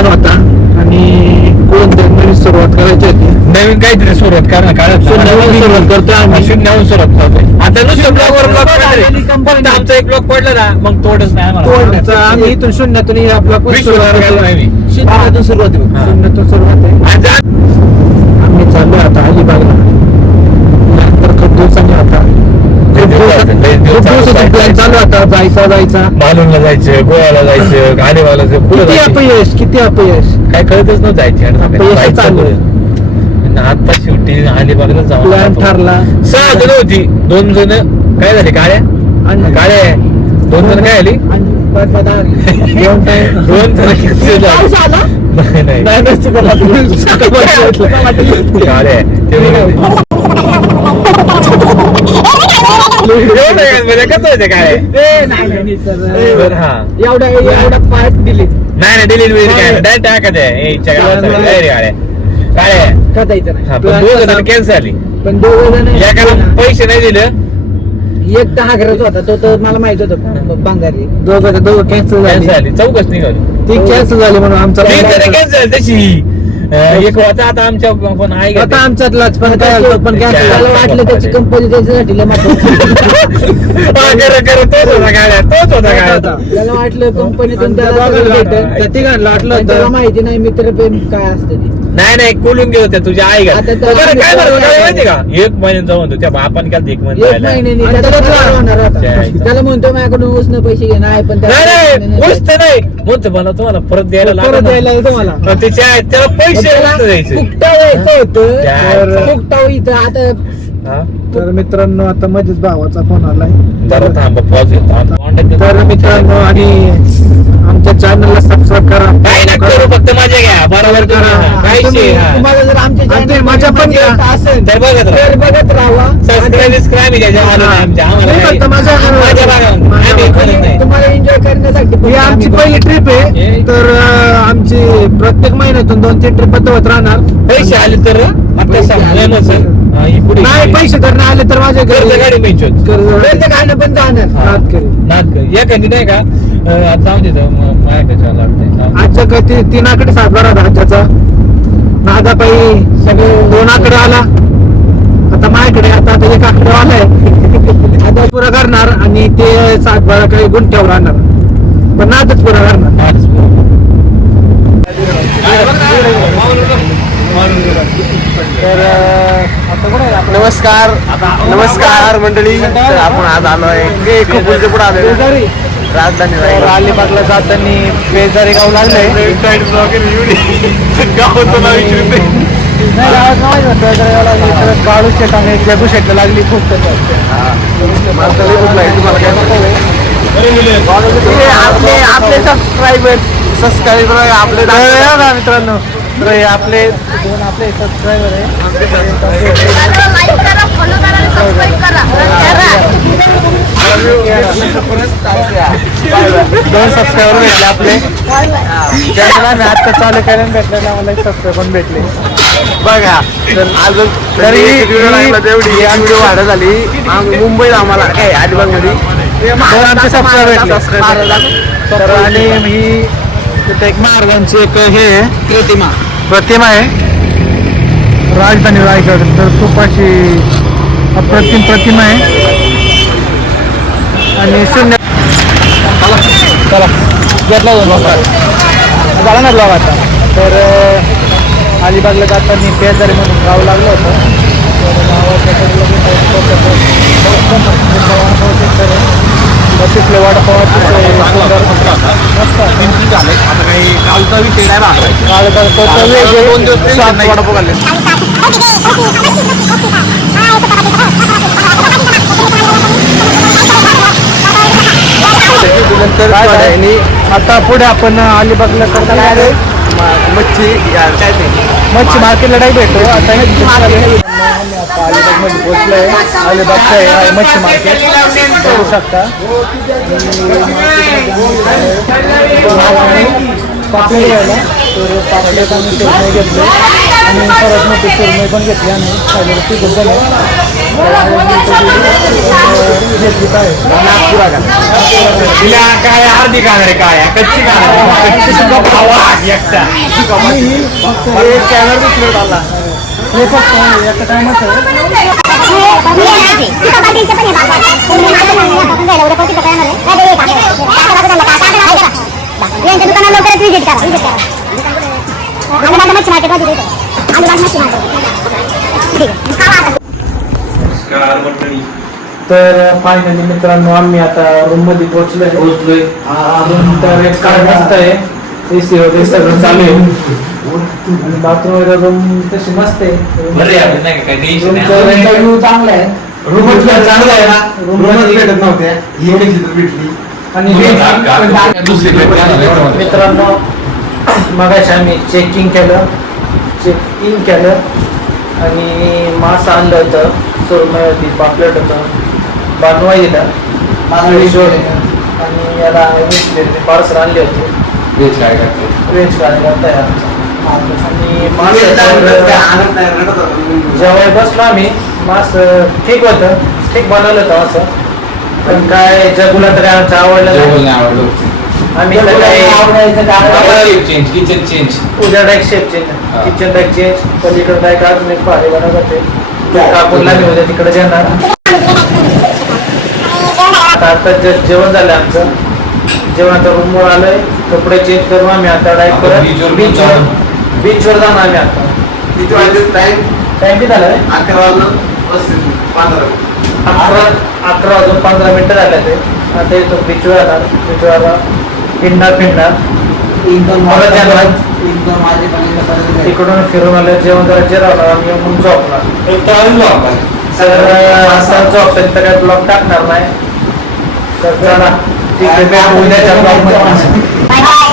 Plan होता आणि कोणतरी नवीन सुरुवात करायची होती. नवीन काहीतरी सुरुवात करा काळात शून्यावरून सुरुवात करतोय आम्ही. शून्यावरून सुरुवात करतोय. आता नुसतं ब्लॉगवर ब्लॉग फक्त आमचा एक ब्लॉग पडला ना मग तोडच नाही तोडण्याचा आम्ही इथून शून्यातून आपला शून्यातून सुरुवात आहे. शून्यातून सुरुवात आहे. आम्ही चाललो आता अलिबागला. नंतर खूप दिवसांनी आता खूप दिवसाचा प्लॅन चालू आता जायचा मालूनला जायचं, गोव्याला जायचं, गाडीवाला किती अपयश काय कळतच नव्हतं जायची अपयश चालू आता शेवटी अलिबागला जाऊ प्लॅन ठरला. 6 जण होती. 2 जण काय झाले काळ्या 2 जण काय आली 2 जण एवढा पार्ट दिले नाही डिलीट काय टाकायचं का जायचं नाही. पण 2 जण कॅन्सल झाली. पण दोघं एकाला पैसे नाही दिले. एक 10 घराचा होता तो तर मला माहित होतं बांगारी. दोघं कॅन्सल झाली. चौकच निघाली. ती कॅन्सल झाली म्हणून आमचा कॅन्सल तशी एक होता. आता आमच्या पण आई आता आमच्यातलाच पण काय पण कॅन्सल वाटलं त्याची कंपनी त्याच्यासाठी तोच होता काय त्याला वाटलं कंपनीतून त्याला माहिती नाही मित्रप्रेम काय असतं ते. नाही कोलून गेलो त्या तुझ्या आई आता तर काय माहिती का 1 महिन्यात जाऊन त्या आपण का 1 महिन्यात त्याला म्हणतो माझ्याकडून उसनं पैसे घे नाही पण गोष्ट नाही म्हणतो मला तुम्हाला परत द्यायला लागलं तुम्हाला त्याला पैसे द्यायचे फुकटावायचं होतं फुकटाव इथं आता. तर मित्रांनो आता मध्येच भावाचा फोन आलाय. जरा थांबा पॉज घेतो. तर मित्रांनो आणि आमच्या चॅनलला सबस्क्राईब करा. काही ना करू फक्त मजा घ्या बरोबर करा. तुम्हाला जर आमच्या चॅनल मजा पण असेल तर बघत राहा. तुम्हाला एन्जॉय करण्यासाठी आमची पहिली ट्रिप आहे. तर आमची प्रत्येक महिन्यातून 2-3 ट्रिप होत राहणार. पैसे आले तर नाही पैसे तर नाही आले तर माझ्या गाडी कर्ज गाणं पण जाणार. एखादी नाही का जाऊन देत आजच्या काय 3 आकडे सातबारा राज्याचा नागापाई सगळे 2 आकडे आला. आता माझ्याकडे आता 1 आकडे आलाय. आता पुरा करणार आणि ते 7-12 काही गुंठ्यावर राहणार पण नादच पुरा करणार. तर नमस्कार मंडळी. तर आपण आज आलोय पुढे आलोय राजधानी अलिबागला जाताना बेजारी गाव लागलंय. काळू शेट आणि जगू शेटला लागली खूप. आपले सबस्क्रायबर आपले मित्रांनो आपले 2 आपले सबस्क्रायबर आहे. 2 सबस्क्रायबर भेटले आपले चॅनल. आम्ही आता चालू केल्याने भेटले आम्हाला सबस्क्राईब पण भेटले बघा. तर तेवढी व्हिडिओ वाढत झाली. मुंबईत आम्हाला काय अलिबाग मध्ये आमचे सबस्क्राईब भेटले. तर आणि ही तिथे एक महाराजांची एक हे प्रतिमा आहे राजधानी रायगड. तर खूप अशी अप्रतिम प्रतिमा आहे. आणि शून्य चला घेतला झाला ना ब्लॉग आता. तर अलिबागला जाताना बेजारी म्हणून गाव लागलं होतं. तिथले वडापावाचे कालचा विषय वडापाव खाल्ले. नंतर आता पुढे आपण अलिबागला करता मच्छी मच्छी मार्केटला नाही भेटतो. आता अलिबाग मध्ये पोहोचलोय. अलिबागचं आहे मच्छी मार्केट बघू शकता. पापलेट घ्यायला तर पापलेट आम्ही सुरमई घेतले आणि परत मोठी सुरमई पण घेतली आम्ही. 3 जण तिला काय अर्धी खाणार आहे, काय कच्ची खाणार आहे. कच्ची सुका खावा एकटा कॅमेरा दुसरीकडे आला हे फक्त एका टायमाचं यांच्या दुकानात लवकरच विजिट करा मच्छी मार्केट तर फायनली मित्रांनो आम्ही आता रूम मध्ये पोहोचलोय रूम तर एक काय मस्त आहे, एसी वगैरे सगळं चालू आहे. बाथरूम वगैरे रूम तशी मस्त आहे. बरं आहे, आपण नाही का, काही टेन्शन नाही. रूमचा व्ह्यू चांगला आहे. रूम चांगला आहे ना. रूम रूमच भेटत नव्हत्या ही एक चित्र भेटली. आणि दुसरी plate घालणार. मित्रांनो मगाशी आम्ही चेक इन केलं आणि मासा आणलं होतं, सुरमई होती, पापलेट होतं, बानवाई दिला आणि याला पार्सल आणले होते. Veg काय करतो? व्हेज करायला तयार आणि मास आणत नाही, रडत होता. जेव्हा बसलो आम्ही मास ठीक होतं, ठीक बनवलं होतं असं. पण काय जगुला तर काय आमचं आवडलं जेवण नाही. नाही आवडलं. आम्ही तर काही चेंज किचन चेंज. उद्या डायक शेप चेंज, हा. किचन डायक चेंज, पलीकडे डायक अजून एक भारी बनवत होते. कापूरला मी उद्या तिकडे जाणार. आता जेवण झालं आमचं, जेवणाचा रूमवर आलोय, कपडे चेंज करून आम्ही आता डायरेक्ट आता परत बीचवर बीचवर जाणार आम्ही आता. किती वाजले टाइम? टाइम किती झाला 11 वाजून 15. 11 वाजून 15 मिनिटं झाले ते. आता इथून बीचवर जाणार, बीचवर फिरणार परत जाणार. तिकडून फिरून आलं, जेवण जरा जेवणार आम्ही, मग झोपणार. तर असं झोपतं तर काही ब्लॉग टाकणार नाही. तर चला ठीक आहे, उद्याच्या ब्लॉग मध्ये. Bye bye.